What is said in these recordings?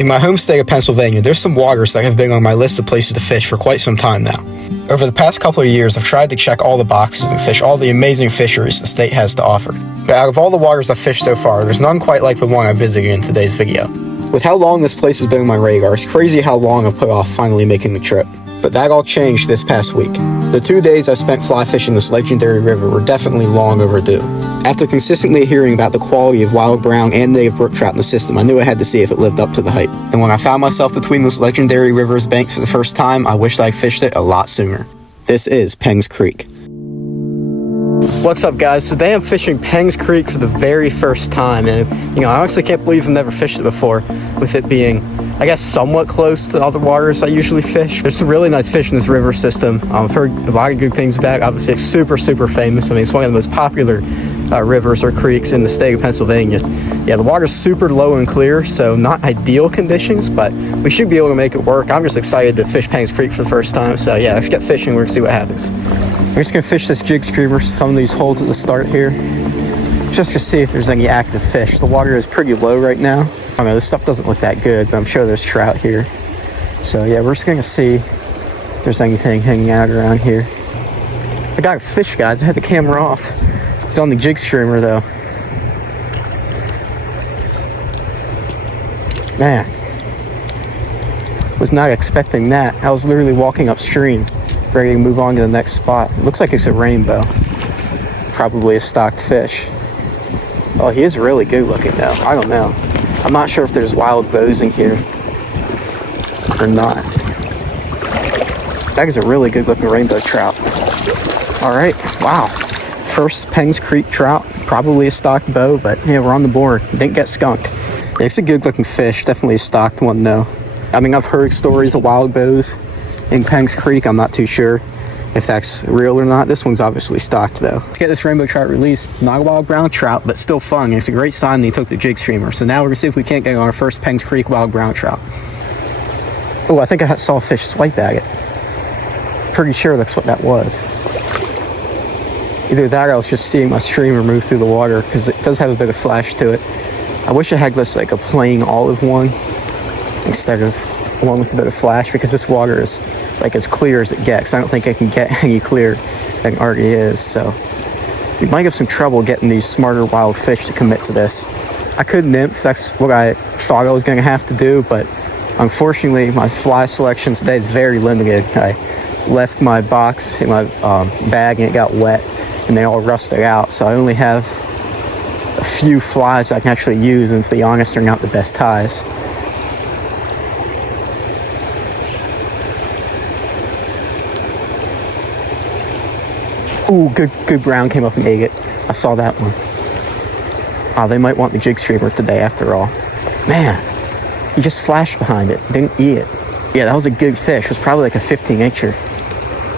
In my home state of Pennsylvania, there's some waters that have been on my list of places to fish for quite some time now. Over the past couple of years, I've tried to check all the boxes and fish all the amazing fisheries the state has to offer. But out of all the waters I've fished so far, there's none quite like the one I visited in today's video. With how long this place has been on my radar, it's crazy how long I've put off finally making the trip. But that all changed this past week. The 2 days I spent fly fishing this legendary river were definitely long overdue. After consistently hearing about the quality of wild brown and native brook trout in the system, I knew I had to see if it lived up to the hype. And when I found myself between this legendary river's banks for the first time, I wished I fished it a lot sooner. This is Pengs Creek. What's up, guys? Today I'm fishing Pengs Creek for the very first time, and I honestly can't believe I've never fished it before, with it being, I guess, somewhat close to the other waters I usually fish. There's some really nice fish in this river system. I've heard a lot of good things about it. Obviously, it's super famous. I mean, it's one of the most popular rivers or creeks in the state of Pennsylvania. Yeah, the water's super low and clear, so not ideal conditions, but we should be able to make it work. I'm just excited to fish Pengs Creek for the first time, so yeah, let's get fishing. We're gonna see what happens. We're just gonna fish this jig screamer, some of these holes at the start here, just to see if there's any active fish. The water is pretty low right now. I don't know, this stuff doesn't look that good, but I'm sure there's trout here. So yeah, we're just gonna see if there's anything hanging out around here. I got a fish, guys. I had the camera off. It's on the jig streamer though. Man, was not expecting that. I was literally walking upstream, ready to move on to the next spot. It looks like it's a rainbow. Probably a stocked fish. Oh, he is really good looking though. I don't know. I'm not sure if there's wild bows in here or not. That is a really good looking rainbow trout. All right, wow. First Pengs Creek trout, probably a stocked bow, but yeah, we're on the board. Didn't get skunked. It's a good looking fish, definitely a stocked one though. I mean, I've heard stories of wild bows in Pengs Creek. I'm not too sure if that's real or not. This one's obviously stocked though. Let's get this rainbow trout released. Not a wild brown trout, but still fun. And it's a great sign that he took the jig streamer. So now we're gonna see if we can't get on our first Pengs Creek wild brown trout. Oh, I think I saw a fish swipe at it. Pretty sure that's what that was. Either that or I was just seeing my streamer move through the water, because it does have a bit of flash to it. I wish I had this like a plain olive one instead of one with a bit of flash, because this water is like as clear as it gets. I don't think I can get any clearer than it already is, so we might have some trouble getting these smarter wild fish to commit to this. I could nymph, that's what I thought I was going to have to do, but unfortunately my fly selection today is very limited. I left my box in my bag and it got wet and they all rusted out, so I only have a few flies I can actually use, and to be honest, they're not the best ties. Ooh, good brown came up and ate it. I saw that one. Oh, they might want the jig streamer today after all. Man, he just flashed behind it, didn't eat it. Yeah, that was a good fish. It was probably like a 15-incher.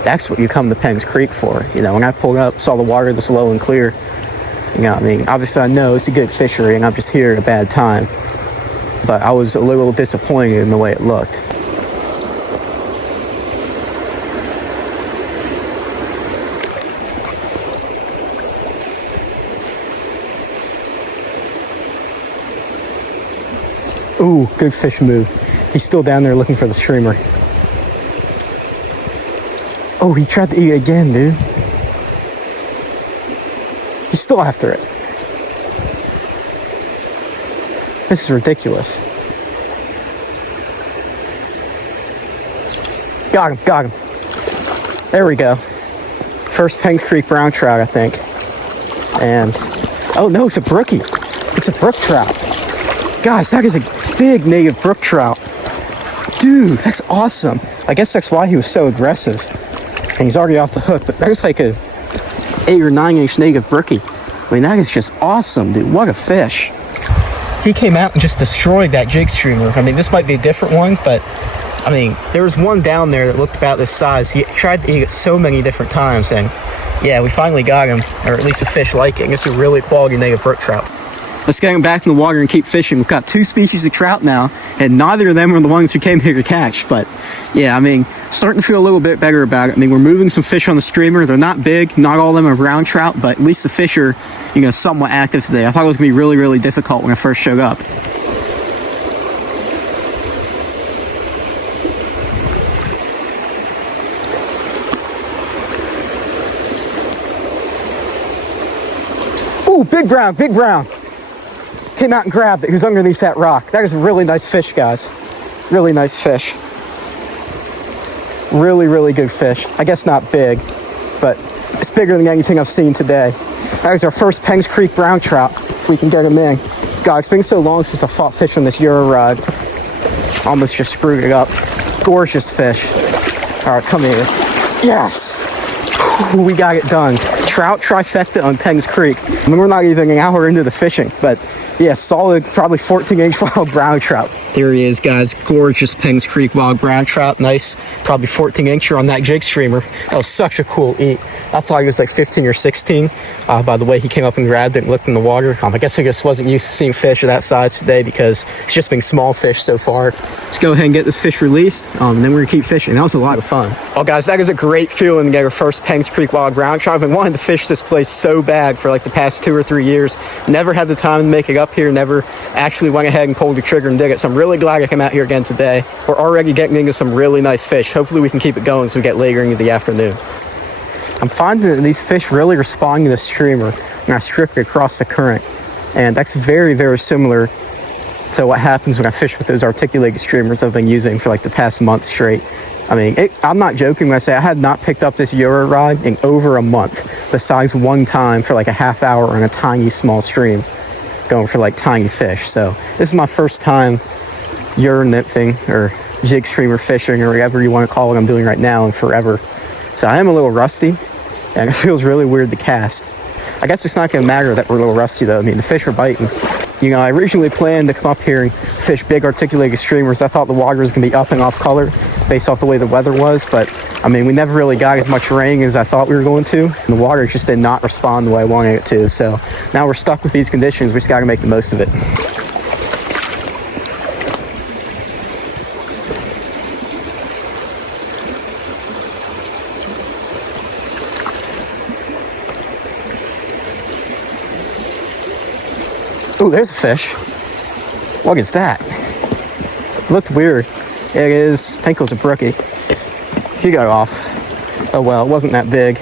That's what you come to Pengs Creek for. When I pulled up, saw the water this low and clear, I mean, obviously I know it's a good fishery and I'm just here at a bad time. But I was a little disappointed in the way it looked. Ooh, good fish move. He's still down there looking for the streamer. Oh, he tried to eat it again, dude. He's still after it. This is ridiculous. Got him. There we go. First Pengs Creek brown trout, I think. And, oh no, it's a brookie. It's a brook trout. Guys, that is a big native brook trout. Dude, that's awesome. I guess that's why he was so aggressive. And he's already off the hook, but there's like a 8 or 9-inch native brookie. I mean, that is just awesome, dude. What a fish. He came out and just destroyed that jig streamer. I mean, this might be a different one, but I mean, there was one down there that looked about this size. He tried to eat it so many different times, and yeah, we finally got him, or at least a fish like it. It's a really quality native brook trout. Let's get him back in the water and keep fishing. We've got 2 species of trout now, and neither of them are the ones who came here to catch. But yeah, I mean, starting to feel a little bit better about it. I mean, we're moving some fish on the streamer. They're not big. Not all of them are brown trout, but at least the fish are, somewhat active today. I thought it was going to be really, really difficult when I first showed up. Ooh, big brown, big brown. Came out and grabbed it. He was underneath that rock. That is a really nice fish, guys. Really nice fish. Really, really good fish. I guess not big, but it's bigger than anything I've seen today. That was our first Penns Creek brown trout, if we can get him in. God, it's been so long since I fought fish on this Euro rod. Almost just screwed it up. Gorgeous fish. All right, come here. Yes! We got it done. Trout trifecta on Penns Creek. I mean, we're not even an hour into the fishing, but yeah, solid, probably 14-inch wild brown trout. There he is, guys. Gorgeous Penns Creek wild brown trout. Nice, probably 14-incher on that jig streamer. That was such a cool eat. I thought he was like 15 or 16 by the way he came up and grabbed it and looked in the water. I guess I just wasn't used to seeing fish of that size today because it's just been small fish so far. Let's go ahead and get this fish released, and then we're gonna keep fishing. That was a lot of fun. Oh, guys, that is a great feeling to get our first Penns Creek wild brown trout. I've been wanting to fish this place so bad for like the past 2 or 3 years. Never had the time to make it up here. Never actually went ahead and pulled the trigger and dig it. So I'm really glad I came out here again today. We're already getting into some really nice fish. Hopefully we can keep it going so we get later into the afternoon. I'm finding that these fish really respond to the streamer when I strip it across the current. And that's very, very similar to what happens when I fish with those articulated streamers I've been using for like the past month straight. I mean, I'm not joking when I say I had not picked up this Euro rod in over a month, besides one time for like a half hour on a tiny small stream, going for like tiny fish. So this is my first time Euro nymphing or jig streamer fishing or whatever you want to call what I'm doing right now in forever. So I am a little rusty and it feels really weird to cast. I guess it's not going to matter that we're a little rusty though. I mean, the fish are biting. You know, I originally planned to come up here and fish big articulated streamers. I thought the water was going to be up and off color based off the way the weather was, but I mean, we never really got as much rain as I thought we were going to. And the water just did not respond the way I wanted it to. So now we're stuck with these conditions. We just got to make the most of it. Oh, there's a fish. What is that? Looked weird. It is, I think it was a brookie. He got off. Oh well, it wasn't that big.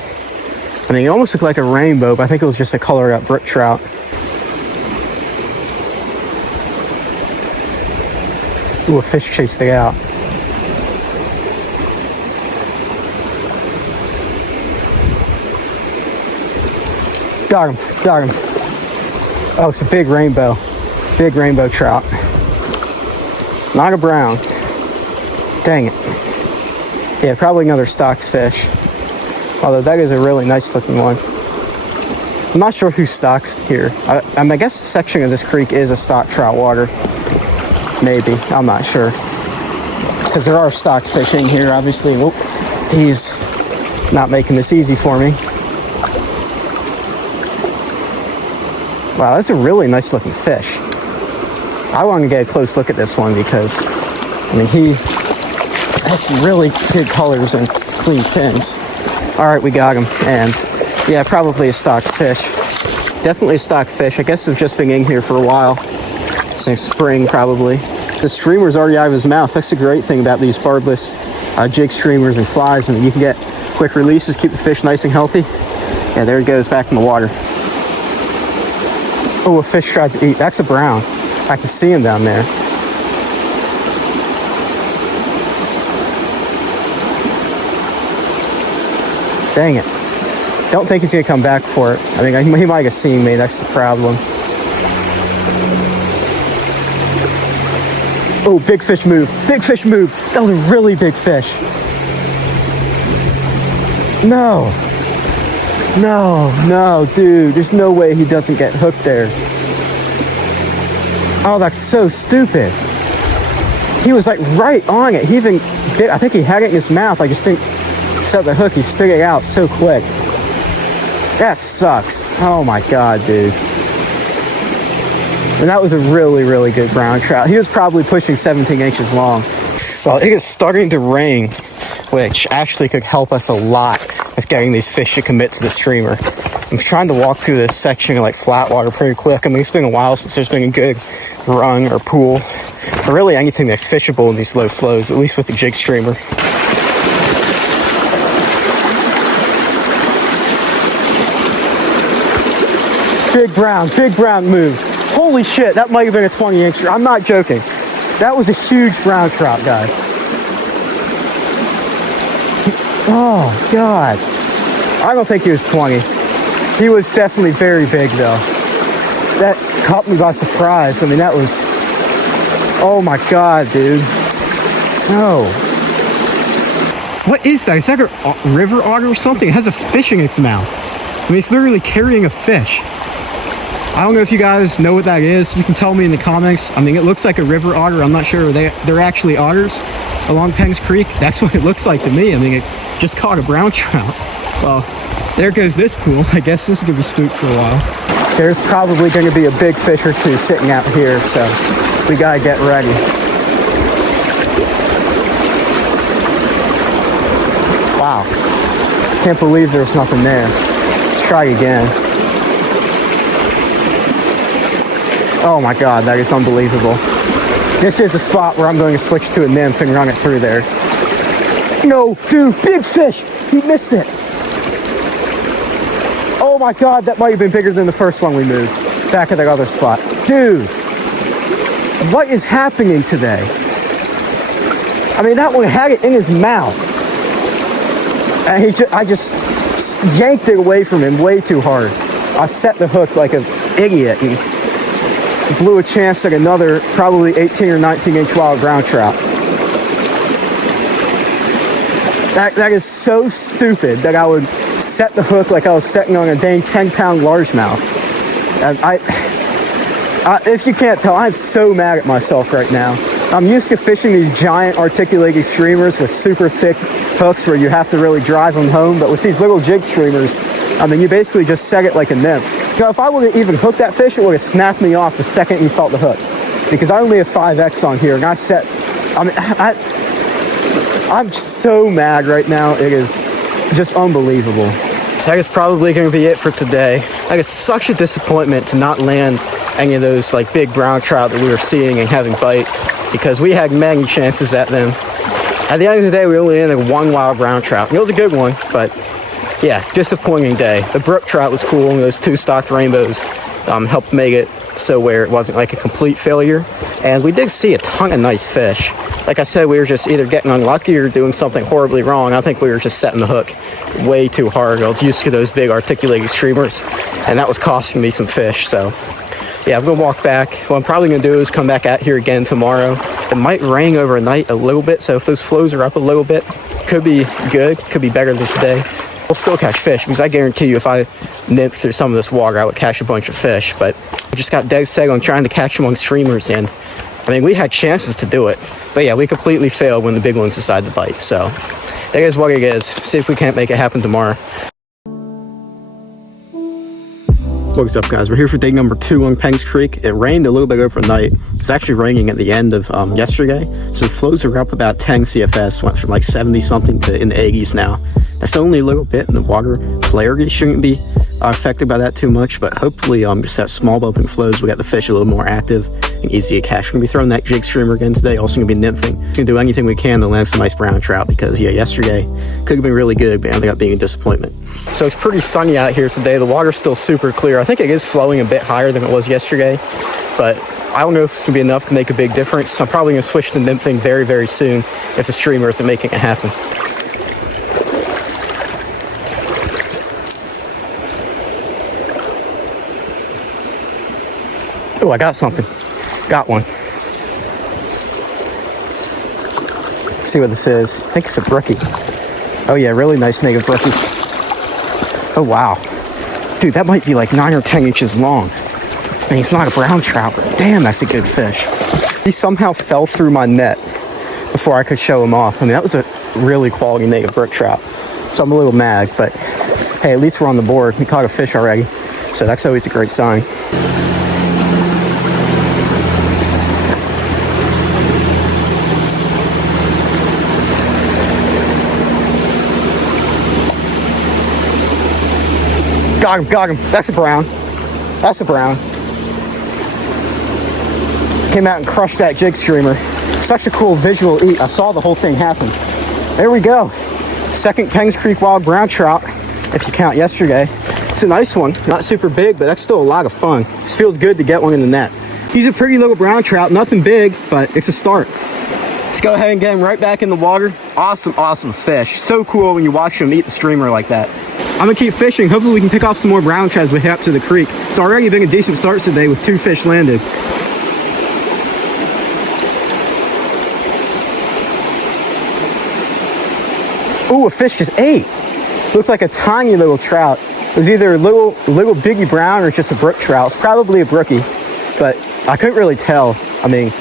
I mean, it almost looked like a rainbow, but I think it was just a colored up brook trout. Ooh, a fish chased it out. Got him, got him. Oh, it's a big rainbow trout. Not a brown. Dang it. Yeah, probably another stocked fish. Although that is a really nice looking one. I'm not sure who stocks here. I guess a section of this creek is a stocked trout water. Maybe, I'm not sure. Because there are stocked fish in here, obviously. Whoop, he's not making this easy for me. Wow, that's a really nice looking fish. I want to get a close look at this one because, I mean, he has some really good colors and clean fins. All right, we got him. And yeah, probably a stocked fish. Definitely a stocked fish. I guess they've just been in here for a while. Since spring, probably. The streamer's already out of his mouth. That's the great thing about these barbless jig streamers and flies. I mean, you can get quick releases, keep the fish nice and healthy. Yeah, there it goes, back in the water. Oh, a fish tried to eat. That's a brown. I can see him down there. Dang it. Don't think he's going to come back for it. I mean, he might have seen me. That's the problem. Oh, big fish moved. Big fish moved. That was a really big fish. No. No, dude. There's no way he doesn't get hooked there. Oh, that's so stupid. He was like right on it. He even did, I think he had it in his mouth. I just think, set the hook, he spit it out so quick. That sucks. Oh my God, dude. And that was a really, really good brown trout. He was probably pushing 17 inches long. Well, it is starting to rain, which actually could help us a lot with getting these fish to commit to the streamer. I'm trying to walk through this section of like flat water pretty quick. I mean, it's been a while since there's been a good run or pool, or really anything that's fishable in these low flows, at least with the jig streamer. Big brown move. Holy shit, that might have been a 20-incher. I'm not joking. That was a huge brown trout, guys. Oh, God. I don't think he was 20. He was definitely very big, though. That caught me by surprise. I mean, that was... Oh, my God, dude. No. What is that? Is that a river otter or something? It has a fish in its mouth. I mean, it's literally carrying a fish. I don't know if you guys know what that is. You can tell me in the comments. I mean, it looks like a river otter. I'm not sure they're actually otters along Penns Creek. That's what it looks like to me. I mean, it just caught a brown trout. Well, there goes this pool. I guess this is gonna be spooked for a while. There's probably gonna be a big fish or two sitting out here, so we gotta get ready. Wow, can't believe there's nothing there. Let's try again. Oh my God, that is unbelievable. This is a spot where I'm going to switch to a nymph and run it through there. No, dude, big fish. He missed it. Oh my God, that might have been bigger than the first one we moved. Back at that other spot. Dude, what is happening today? I mean, that one had it in his mouth. And I just yanked it away from him way too hard. I set the hook like an idiot and blew a chance at another probably 18 or 19-inch wild brown trout. That is so stupid that I would set the hook like I was setting on a dang 10-pound largemouth. And if you can't tell, I'm so mad at myself right now. I'm used to fishing these giant articulated streamers with super thick hooks where you have to really drive them home, but with these little jig streamers, I mean, you basically just set it like a nymph. You know, if I would have even hooked that fish, it would have snapped me off the second you felt the hook. Because I only have 5X on here, and I set, I mean, I'm so mad right now. It is just unbelievable. That is probably going to be it for today. That is such a disappointment to not land any of those like big brown trout that we were seeing and having bite, because we had many chances at them. At the end of the day, we only landed one wild brown trout. It was a good one, but yeah, disappointing day. The brook trout was cool, and those two stocked rainbows helped make it so where it wasn't like a complete failure. And we did see a ton of nice fish. Like I said, we were just either getting unlucky or doing something horribly wrong. I think we were just setting the hook way too hard. I was used to those big articulated streamers, and that was costing me some fish. So yeah, I'm gonna walk back. What I'm probably gonna do is come back out here again tomorrow. It might rain overnight a little bit, so if those flows are up a little bit, could be good, could be better this day. We'll still catch fish, because I guarantee you if I nip through some of this water, I would catch a bunch of fish. But I just got dead set on trying to catch them on streamers, and I mean, we had chances to do it, but yeah, we completely failed when the big ones decided to bite. So it is what it is. See if we can't make it happen tomorrow. What's up, guys? We're here for day number 2 on Penns Creek. It rained a little bit overnight. It's actually raining at the end of yesterday, so the flows are up about 10 CFS, went from like 70 something to in the 80s now. That's only a little bit, and the water clarity shouldn't be affected by that too much, but hopefully just that small bumping flows, we got the fish a little more active and easy to catch. We're gonna be throwing that jig streamer again today, also gonna be nymphing. We're gonna do anything we can to land some nice brown trout, because yeah, yesterday could have been really good, but ended up being a disappointment. So it's pretty sunny out here today. The water's still super clear. I think it is flowing a bit higher than it was yesterday, but I don't know if it's gonna be enough to make a big difference. I'm probably gonna switch to nymphing very, very soon if the streamer isn't making it happen. Oh, I got something. Got one. Let's see what this is. I think it's a brookie. Oh yeah, really nice native brookie. Oh wow. Dude, that might be like 9 or 10 inches long. I mean, it's not a brown trout, but damn, that's a good fish. He somehow fell through my net before I could show him off. I mean, that was a really quality native brook trout. So I'm a little mad, but hey, at least we're on the board. We caught a fish already, so that's always a great sign. Got him. That's a brown. That's a brown. Came out and crushed that jig streamer. Such a cool visual eat. I saw the whole thing happen. There we go. Second Penns Creek wild brown trout, if you count yesterday. It's a nice one. Not super big, but that's still a lot of fun. It feels good to get one in the net. He's a pretty little brown trout. Nothing big, but it's a start. Let's go ahead and get him right back in the water. Awesome, awesome fish. So cool when you watch him eat the streamer like that. I'm gonna keep fishing. Hopefully we can pick off some more brown trout as we head up to the creek. It's already been a decent start today with 2 fish landed. Ooh, a fish just ate. Looked like a tiny little trout. It was either a little biggie brown or just a brook trout. It's probably a brookie, but I couldn't really tell. I mean,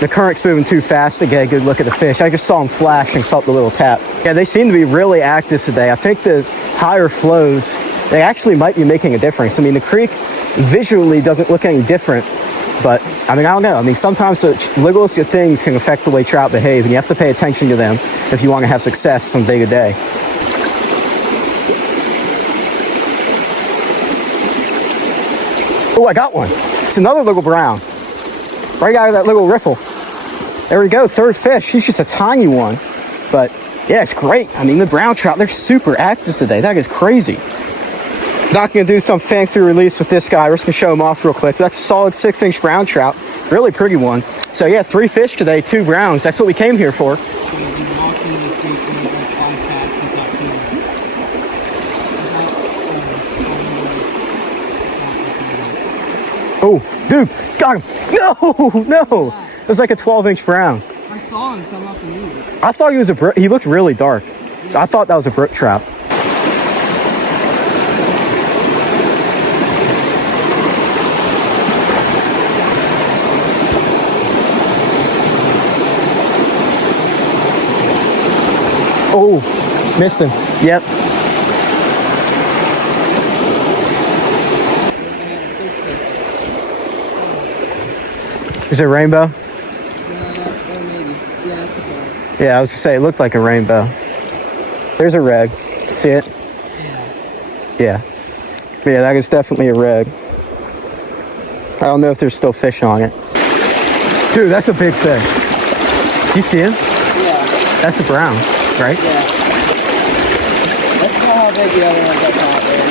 the current's moving too fast to get a good look at the fish. I just saw them flash and felt the little tap. Yeah, they seem to be really active today. I think the higher flows, they actually might be making a difference. I mean, the creek visually doesn't look any different, but I mean, I don't know. I mean, sometimes the littlest of things can affect the way trout behave, and you have to pay attention to them if you want to have success from day to day. Oh, I got one. It's another little brown. Right out of that little riffle. There we go, 3rd fish. He's just a tiny one. But yeah, it's great. I mean, the brown trout, they're super active today. That is crazy. Not gonna do some fancy release with this guy. We're just gonna show him off real quick. That's a solid 6-inch brown trout. Really pretty one. So yeah, 3 fish today, 2 browns. That's what we came here for. Oh, dude, got him. No. It was like a 12-inch brown. I saw him come up and eat it. I thought he was he looked really dark. So I thought that was a brook trout. Oh, missed him. Yep. Is it a rainbow? Or maybe. Yeah, that's a ball. Yeah, I was gonna say it looked like a rainbow. There's a reg. See it? Yeah. Yeah, that is definitely a reg. I don't know if there's still fish on it. Dude, that's a big fish. You see him? Yeah. That's a brown, right? Yeah. Let's know how big the other ones I caught there.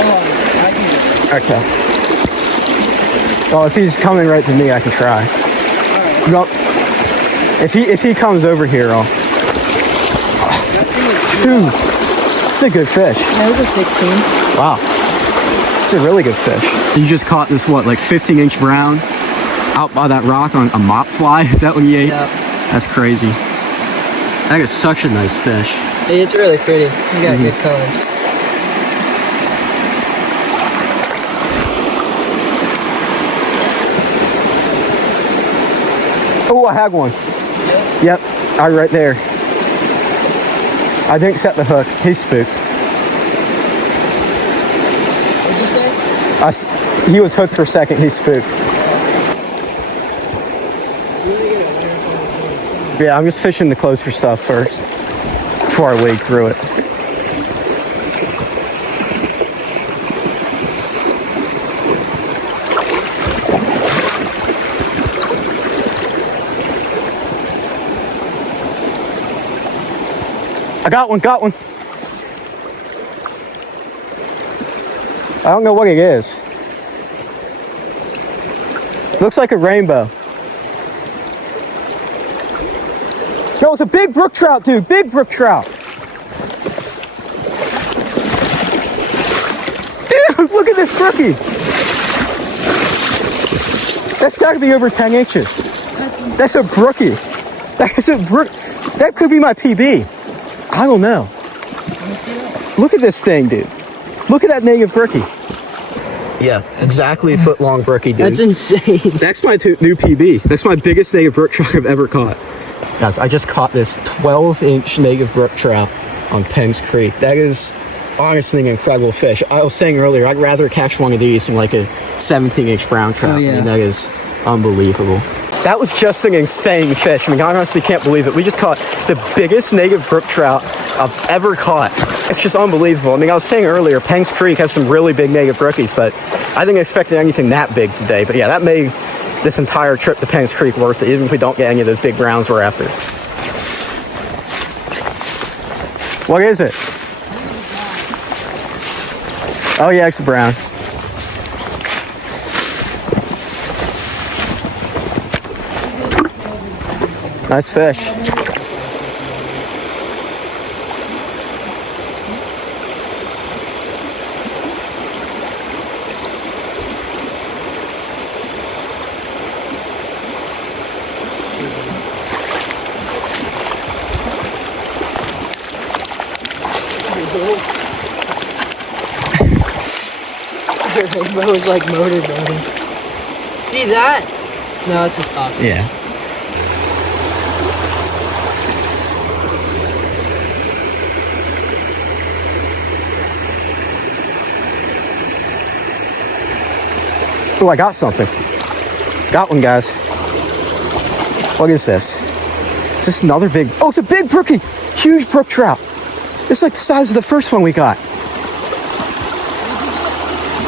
Oh, I can. Okay. Well, if he's coming right to me, I can try. Alright. Well, if he comes over here, I'll... Dude, it's a good fish. Yeah, it was a 16. Wow. It's a really good fish. You just caught this, what, like 15-inch brown out by that rock on a mop fly? Is that what you ate? Yep. That's crazy. That is such a nice fish. It's really pretty. You got good colors. Oh, I had one. Yep, right there. I didn't set the hook. He's spooked. What'd you say? He was hooked for a second. He's spooked. Yeah, I'm just fishing the closer stuff first before I wade through it. I got one. I don't know what it is. Looks like a rainbow. No, it's a big brook trout, dude. Big brook trout. Dude, look at this brookie. That's got to be over 10 inches. That's a brookie. That could be my PB. I don't know. Look at this thing, dude. Look at that native brookie. Yeah, exactly a foot long brookie, dude. That's insane. That's my new PB. That's my biggest native brook trout I've ever caught. Guys, I just caught this 12-inch native brook trout on Penn's Creek. That is honestly an incredible fish. I was saying earlier, I'd rather catch one of these than like a 17-inch brown trout. Oh, yeah. I mean, that is unbelievable. That was just an insane fish. I mean, I honestly can't believe it. We just caught the biggest native brook trout I've ever caught. It's just unbelievable. I mean, I was saying earlier, Penn's Creek has some really big native brookies, but I didn't expect anything that big today. But yeah, that made this entire trip to Penn's Creek worth it, even if we don't get any of those big browns we're after. What is it? Oh yeah, it's a brown. Nice fish. Rainbow is like motorboating. See that? No, it's a stop. Yeah. Oh, I got something. Got one, guys. What is this? Is this another big... Oh, it's a big brookie! Huge brook trout. It's like the size of the first one we got.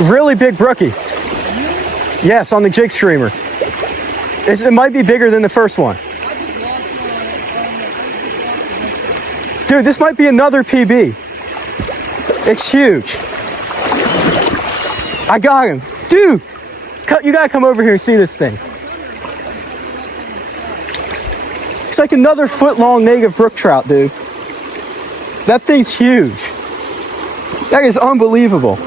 Really big brookie. Yes, on the jig streamer. It might be bigger than the first one. Dude, this might be another PB. It's huge. I got him. Dude, you gotta come over here and see this thing. It's like another foot-long native brook trout, dude. That thing's huge. That is unbelievable.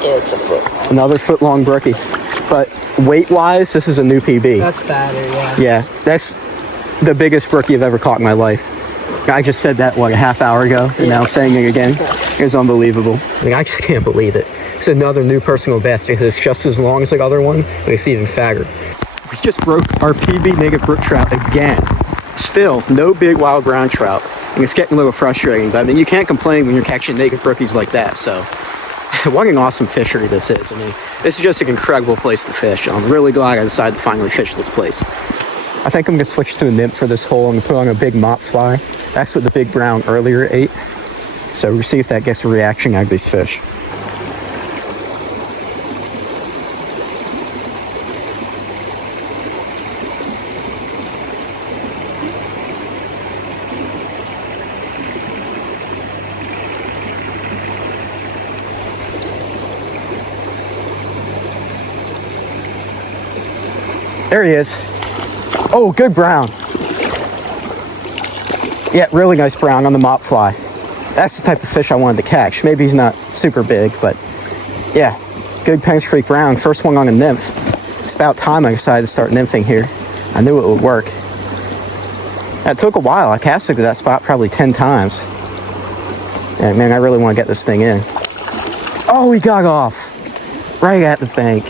Yeah, it's a foot. Another foot-long brookie. But weight-wise, this is a new PB. That's fatter, yeah. Yeah, that's the biggest brookie I've ever caught in my life. I just said that, what, a half hour ago? And now I'm saying it again. It's unbelievable. I mean, I just can't believe it. It's another new personal best because it's just as long as the other one, but it's even fatter. We just broke our PB native brook trout again. Still, no big wild brown trout. And it's getting a little frustrating, but I mean, you can't complain when you're catching native brookies like that, so. What an awesome fishery this is. I mean, this is just an incredible place to fish. I'm really glad I decided to finally fish this place. I think I'm gonna switch to a nymph for this hole. I'm gonna put on a big mop fly. That's what the big brown earlier ate. So we'll see if that gets a reaction out of these fish. There he is. Oh, good brown. Yeah, really nice brown on the mop fly. That's the type of fish I wanted to catch. Maybe he's not super big, but yeah, good Penns Creek brown. First one on a nymph. It's about time I decided to start nymphing here. I knew it would work. It took a while. I casted to that spot probably 10 times. And man, I really want to get this thing in. Oh, he got off. Right at the bank.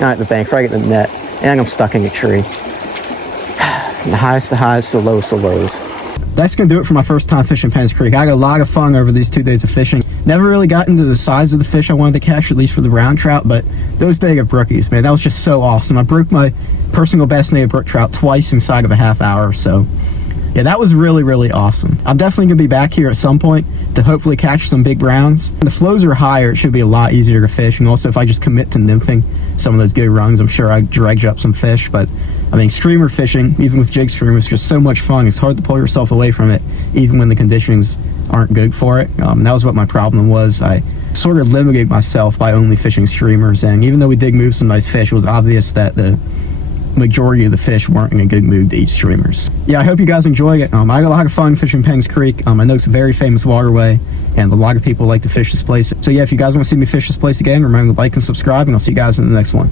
Not at the bank, right at the net. And I'm stuck in a tree. From the highest to highs to the lowest to lows. That's going to do it for my first time fishing Penns Creek. I had a lot of fun over these 2 days of fishing. Never really got into the size of the fish I wanted to catch, at least for the brown trout, but those native brookies, man, that was just so awesome. I broke my personal best native brook trout twice inside of a half hour, so yeah, that was really, really awesome. I'm definitely going to be back here at some point to hopefully catch some big browns. When the flows are higher, it should be a lot easier to fish, and also if I just commit to nymphing some of those good runs, I'm sure I dredge up some fish. But I mean, streamer fishing, even with jig streamer, is just so much fun. It's hard to pull yourself away from it, even when the conditions aren't good for it. That was what my problem was. I sort of limited myself by only fishing streamers, and even though we did move some nice fish, it was obvious that the majority of the fish weren't in a good mood to eat streamers. Yeah, I hope you guys enjoy it. I had a lot of fun fishing Penns Creek. I know it's a very famous waterway, and a lot of people like to fish this place. So yeah, if you guys want to see me fish this place again, remember to like and subscribe, and I'll see you guys in the next one.